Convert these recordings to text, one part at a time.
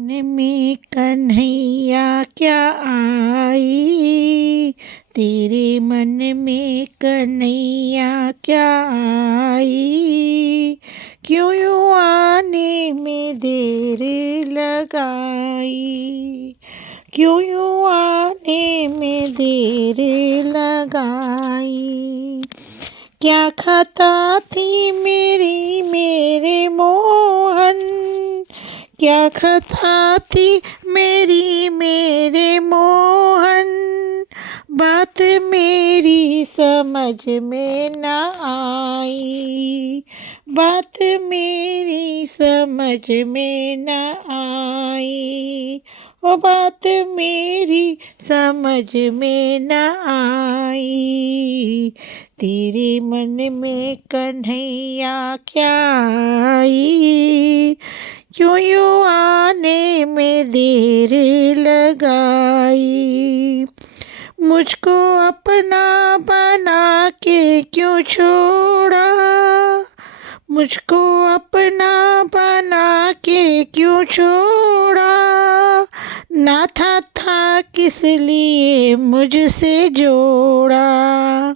मन में कन्हैया क्या आई, तेरे मन में कन्हैया क्या आई, क्यों यूँ आने में देर लगाई, क्यों यूँ आने में देर लगाई। क्या खता थी मेरी मेरे मोहन, क्या खता थी मेरी मेरे मोहन, बात मेरी समझ में न आई, बात मेरी समझ में न आई, ओ बात मेरी समझ में न आई। तेरे मन में कन्हैया क्या आई, क्यों यूँ आने में देर लगाई। मुझको अपना बना के क्यों छोड़ा, मुझको अपना बना के क्यों छोड़ा, नाता था किस लिए मुझसे जोड़ा,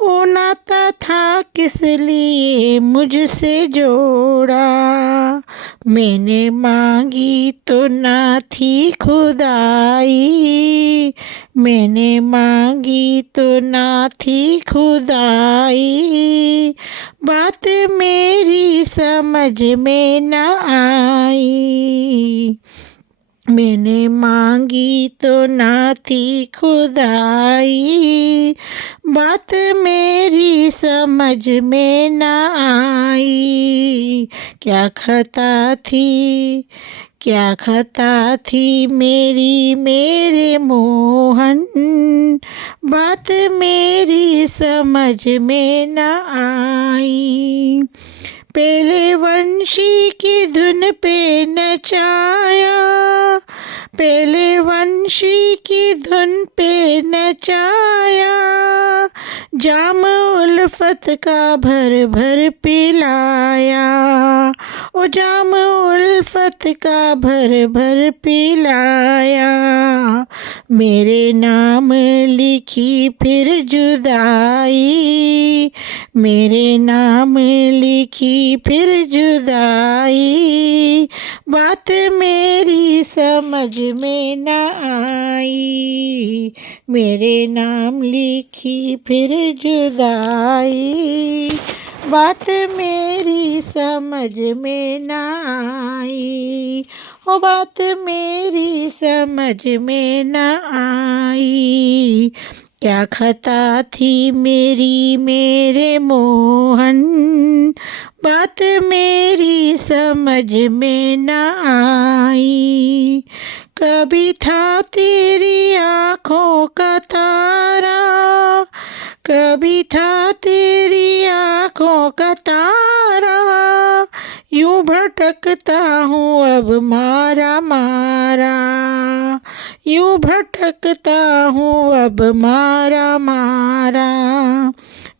ओ नाता था किस लिए मुझसे जोड़ा। मैंने मांगी तो ना थी खुदाई, मैंने मांगी तो ना थी खुदाई, बात मेरी समझ में न आई। मैंने मांगी तो ना थी खुदाई, बात मेरी समझ में न आई। क्या खता थी, क्या खता थी मेरी मेरे मोहन, बात मेरी समझ में न आई। पहले वंशी की धुन पे नचाया, पहले वंशी की धुन पे नचाया, जाम उल्फत का भर भर पिलाया, ओ जाम उल्फत का भर भर पिलाया। मेरे नाम लिखी फिर जुदाई, मेरे नाम लिखी फिर जुदाई, बात मेरी समझ में न आई। मेरे नाम लिखी फिर जुदाई, बात मेरी समझ में न आई, ओ बात मेरी समझ में न आई। क्या खता थी मेरी मेरे मोहन, बात मेरी समझ में न आई। कभी था तेरी आँखों का तारा, कभी था तेरी आँखों का तारा, यूं भटकता हूँ अब मारा मारा, यूं भटकता हूँ अब मारा मारा।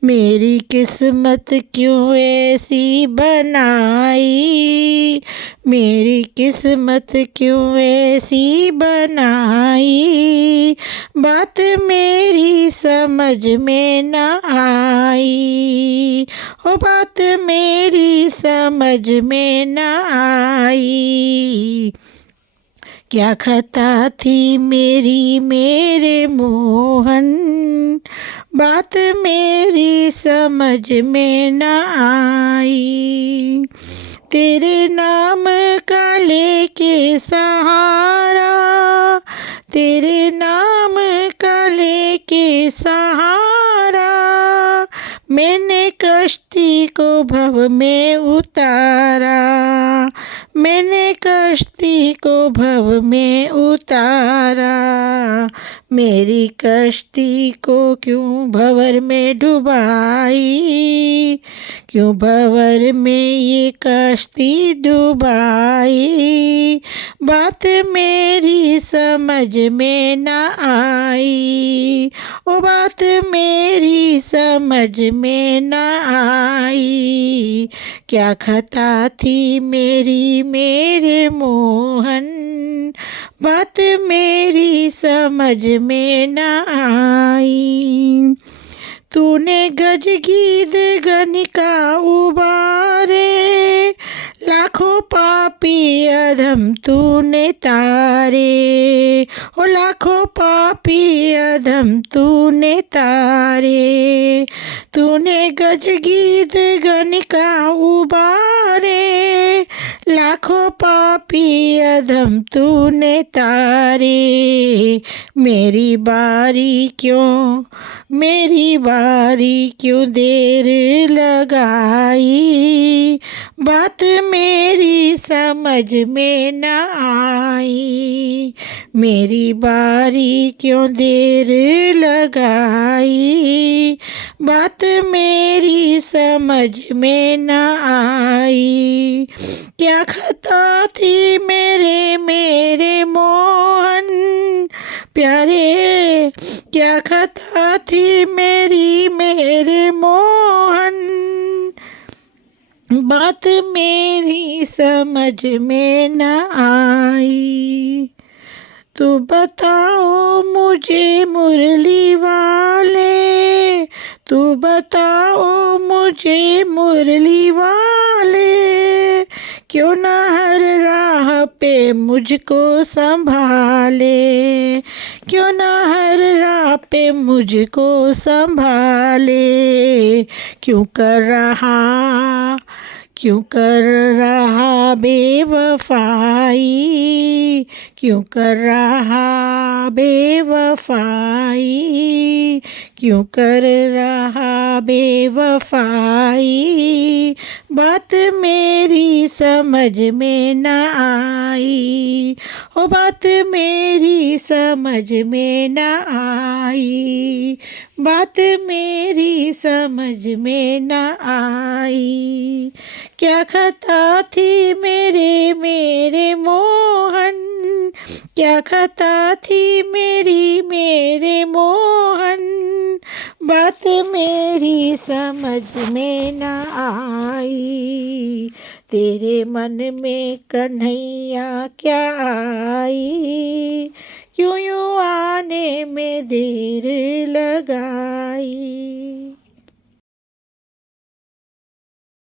मेरी किस्मत क्यों ऐसी बनाई, मेरी किस्मत क्यों ऐसी बनाई, बात मेरी समझ में न आई, ओ बात मेरी समझ में न आई। क्या खता थी मेरी मेरे मोहन, बात मेरी समझ में न आई। तेरे नाम का लेके सहारा, तेरे नाम का लेके सहारा, मैंने कश्ती को भव में उतारा, मैंने कश्ती को भव में उतारा। मेरी कश्ती को क्यों भंवर में डुबाई, क्यों भंवर में ये कश्ती डुबाई, बात मेरी समझ में न आई, ओ बात मेरी समझ में न आई। क्या खता थी मेरी मेरे मोहन, समझ में न आई। तूने गज गीत गणिका उबारे, लाखों पापी अधम तूने तारे। ओ लाखों पापी अधम तूने तारे। तूने गज गीत गणिका उबारे, लाखों पापी अधम तूने तारे। मेरी बारी क्यों, मेरी बारी क्यों देर लगाई, बात मेरी समझ में न आई। मेरी बारी क्यों देर लगाई, बात मेरी समझ में न आई। क्या खता थी मेरे मेरे मोहन प्यारे, क्या खता थी मेरी मेरे मोहन, बात मेरी समझ में न आई। तो बताओ मुझे मुरली वाले, तो बताओ मुझे मुरली वाले, क्यों न हर राह पे मुझको संभाले, क्यों न हर राह पे मुझको संभाले। क्यों कर रहा, क्यों कर रहा बेवफाई, क्यों कर रहा बेवफाई, क्यों कर रहा बेवफाई, बात मेरी समझ में न आई। ओ बात मेरी समझ में न आई, बात मेरी समझ में न आई। क्या खता थी मेरे मेरे मोहन, क्या खता थी मेरी मेरे मोहन, बात मेरी समझ में न आई। तेरे मन में कन्हैया क्या आई, क्यों यूं आने में देर लगाई।